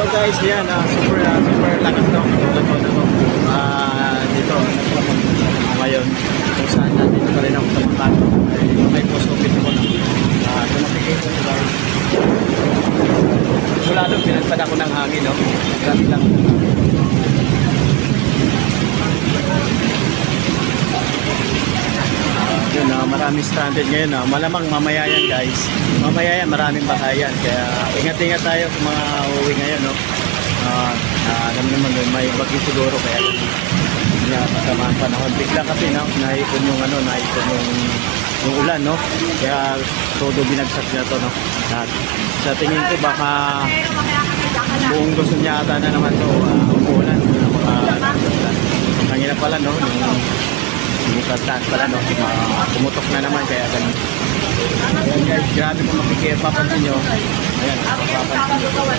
Hello guys, yan, super lakas to. Tulad ko na to. Dito, ngayon, kung saan natin pa rin ako sa mga kanto. May post office ko na. Tumatikita ko guys. Mula doon, pinagpad ako ng hangin, no? Grabe lang. Yun, maraming stranded ngayon. Malamang mamaya yan guys. Mamaya yan, maraming bahayan. Kaya ingat-ingat tayo sa mga uwi ngayon. No? Alam naman may bagyo siguro. Kaya kasamaan panahon. Bigla kasi naipon yung yung ulan. No? Kaya todo binagsak niya to. No? At sa tingin ko baka buong Luzon niya ata na naman to umuulan. Ang hirap pala no? Bukas pala no, pumutok na naman kaya ganun. Ayan guys, grabe kung papansin nyo. Ayan, papansin nyo.